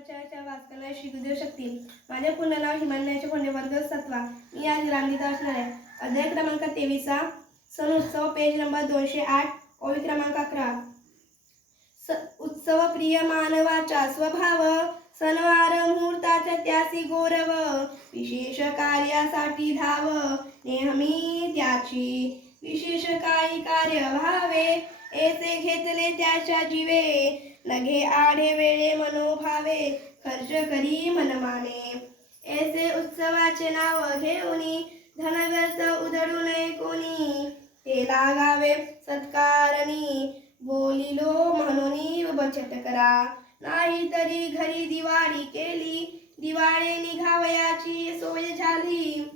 समाचारच्या वाचकांना श्री गुरुदेव शक्ती. माझे पूर्ण नाव हिमान्याचे कोंडे, वर्ग 7वा. मी आज रामगीता असणार आहे. अध्याय क्रमांक 23, सण उत्सव, पेज नंबर 208, ओळी क्रमांक 11. उत्सव प्रिय मानवाचा स्वभाव, सणवार मुहूर्ताच्या त्यासी गौरव, विशेष कार्यासाठी धाव, नेहमी त्याची विशेष काही कार्य व्हावे, ऐसे घेतले त्याच्या जीवे, नघे आढे वेळे मनोभावे, खर्च करी मनमाने. ऐसे उत्सवाचे नाव घेऊनी, धन व्यर्थ उधळू नये कोणी, ते लागावे सत्कारणी, बोलिलो म्हणून बचत करा. नाही तरी घरी दिवाळी केली, दिवाळे निघावयाची सोय झाली,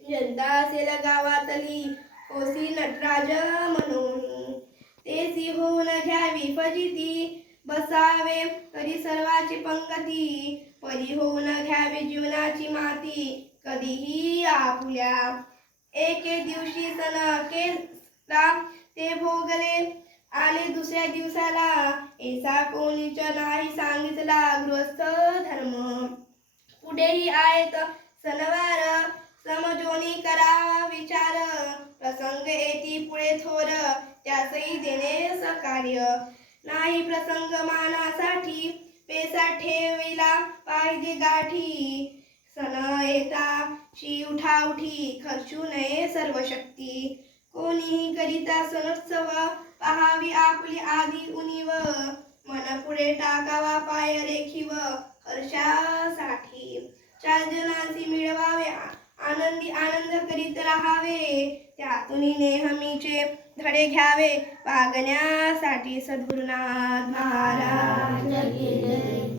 जनता असेल गावातली, होसी नटराज म्हणून, तेसी होऊन घ्यावी फजिती, बसावे तरी सर्वाची पंगती, परी होऊन घ्यावी जीवनाची माती, कधीही आपुल्या. एके दिवशी सण केला ते भोगले, आले दुसऱ्या दिवसाला, ऐसा कोणीच नाही सांगितला गृहस्थ धर्म. पुढेही आहेत सणवार, समजोनी करावा विचार, प्रसंग येती पुढे थोर, त्यासही देणे सहकार्य. नाही प्रसंग मानासाठी, पैसा ठेविला पाहिजे गाठी, सण येताशी उठाउठी, खर्चू नये सर्व शक्ती. कोणीही करिता सणोत्सव, पहावी आपली आधी उणीव, मन पुढे टाकावा पाय रेखीव, हर्षासाठी. चार जणांशी मिळवावे, आनंदी आनंद करीत राहावे, त्यातून नेहमीचे धडे घ्यावे, वागण्यासाठी. सद्गुरुनाथ महाराज की जय.